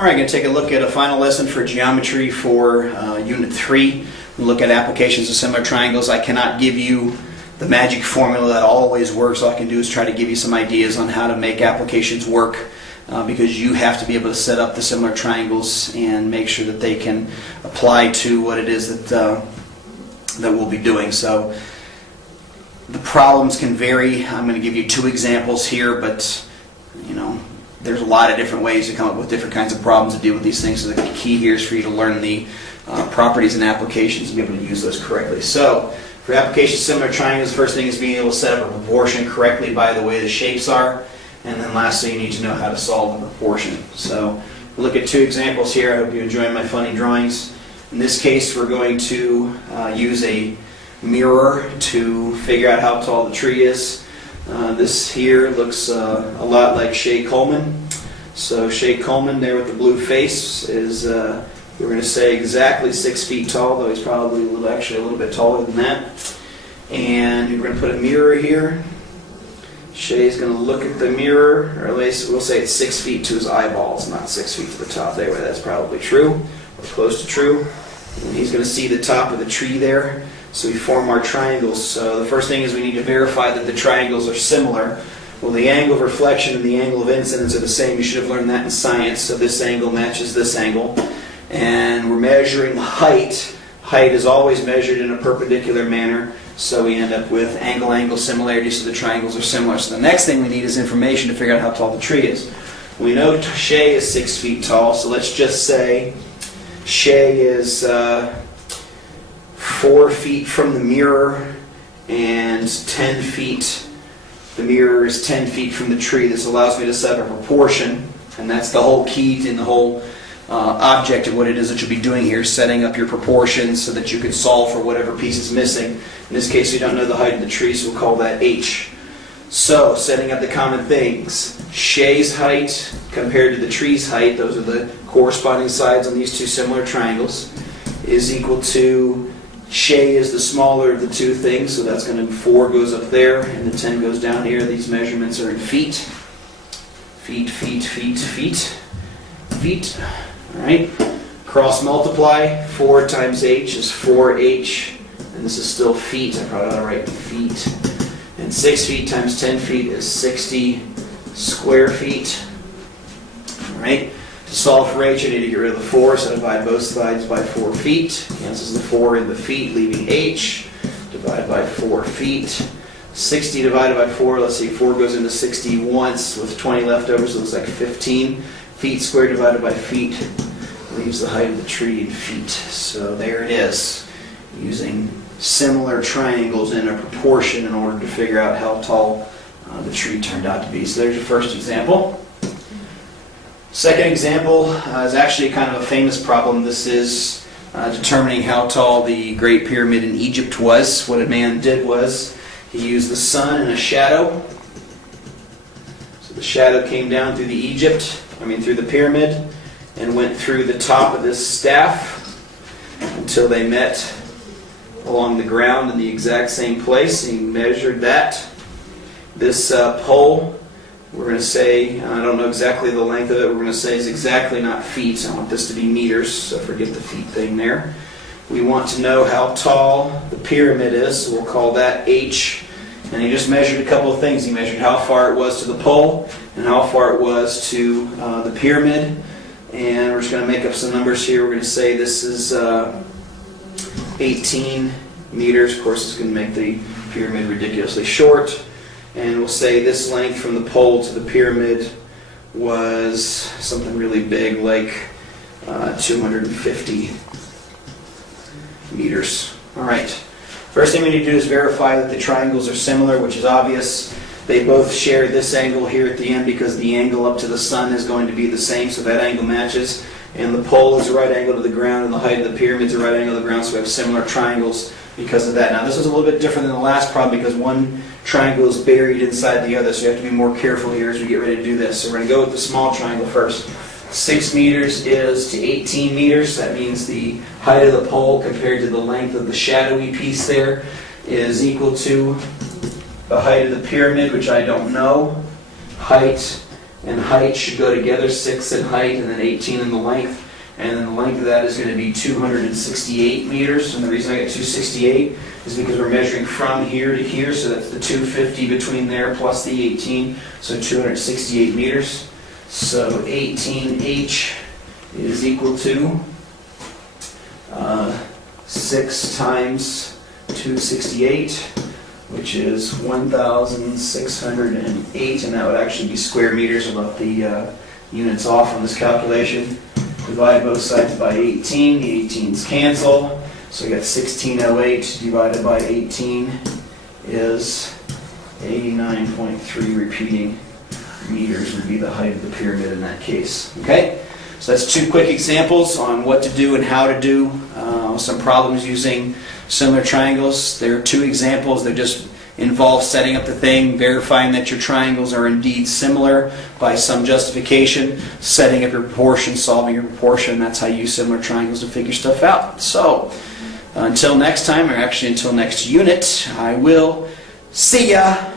Alright, going to take a look at a final lesson for geometry for Unit 3. We'll look at applications of similar triangles. I cannot give you the magic formula that always works. All I can do is try to give you some ideas on how to make applications work because you have to be able to set up the similar triangles and make sure that they can apply to what it is that we'll be doing. So the problems can vary. I'm going to give you two examples here, but there's a lot of different ways to come up with different kinds of problems to deal with these things. So the key here is for you to learn the properties and applications and be able to use those correctly. So for applications similar triangles, the first thing is being able to set up a proportion correctly by the way the shapes are. And then lastly, you need to know how to solve the proportion. So we'll look at two examples here. I hope you enjoy my funny drawings. In this case, we're going to use a mirror to figure out how tall the tree is. This here looks a lot like Shea Coleman. So Shea Coleman there with the blue face is, we're going to say, exactly 6 feet tall, though he's probably actually a little bit taller than that. And we're going to put a mirror here. Shea's going to look at the mirror, or at least we'll say it's 6 feet to his eyeballs, not 6 feet to the top. Anyway, that's probably true, or close to true. And he's going to see the top of the tree there. So we form our triangles. So the first thing is we need to verify that the triangles are similar. Well, the angle of reflection and the angle of incidence are the same. You should have learned that in science. So this angle matches this angle. And we're measuring height. Height is always measured in a perpendicular manner. So we end up with angle-angle similarity, so the triangles are similar. So the next thing we need is information to figure out how tall the tree is. We know Shea is 6 feet tall, so let's just say Shea is 4 feet from the mirror and 10 feet. The mirror is 10 feet from the tree. This allows me to set a proportion, and that's the whole key in the whole object of what it is that you'll be doing here, setting up your proportions so that you can solve for whatever piece is missing. In this case, we don't know the height of the tree, so we'll call that h. So, setting up the common things. Shea's height compared to the tree's height, those are the corresponding sides on these two similar triangles, is equal to Shea is the smaller of the two things, so that's going to 4 goes up there and the 10 goes down here. These measurements are in feet. Feet, feet, feet, feet, feet. All right. Cross multiply. 4 times h is 4h, and this is still feet. I probably ought to write feet. And 6 feet times 10 feet is 60 square feet. All right. To solve for h, I need to get rid of the 4, so I divide both sides by 4 feet. Cancels the 4 in the feet, leaving h. Divide by 4 feet. 60 divided by 4, let's see, 4 goes into 60 once with 20 left over, so it looks like 15. Feet squared divided by feet leaves the height of the tree in feet. So there it is, using similar triangles in a proportion in order to figure out how tall the tree turned out to be. So there's your first example. Second example is actually kind of a famous problem. This is determining how tall the Great Pyramid in Egypt was. What a man did was he used the sun and a shadow. So the shadow came down through the pyramid and went through the top of this staff until they met along the ground in the exact same place. He measured that. This pole, we're going to say, I don't know exactly the length of it, we're going to say is exactly not feet. I want this to be meters, so forget the feet thing there. We want to know how tall the pyramid is, so we'll call that h. And he just measured a couple of things. He measured how far it was to the pole and how far it was to the pyramid. And we're just going to make up some numbers here. We're going to say this is 18 meters. Of course, it's going to make the pyramid ridiculously short. And we'll say this length from the pole to the pyramid was something really big, like 250 meters. All right. First thing we need to do is verify that the triangles are similar, which is obvious. They both share this angle here at the end because the angle up to the sun is going to be the same, so that angle matches. And the pole is a right angle to the ground, and the height of the pyramid is a right angle to the ground, so we have similar triangles because of that. Now, this is a little bit different than the last problem because one triangle is buried inside the other, so you have to be more careful here as we get ready to do this. So we're going to go with the small triangle first. 6 meters is to 18 meters. That means the height of the pole compared to the length of the shadowy piece there is equal to the height of the pyramid, which I don't know. Height and height should go together, 6 in height and then 18 in the length. And then the length of that is going to be 268 meters. And the reason I got 268 is because we're measuring from here to here, so that's the 250 between there plus the 18, so 268 meters. So 18H is equal to 6 times 268, which is 1,608, and that would actually be square meters. I left the units off on this calculation. Divide both sides by 18, the 18s cancel, so we got 1608 divided by 18 is 89.3 repeating meters would be the height of the pyramid in that case. Okay, so that's 2 quick examples on what to do and how to do some problems using similar triangles. There are 2 examples that just involve setting up the thing, verifying that your triangles are indeed similar by some justification, setting up your proportion, solving your proportion. That's how you use similar triangles to figure stuff out. So until next time, or actually until next unit, I will see ya.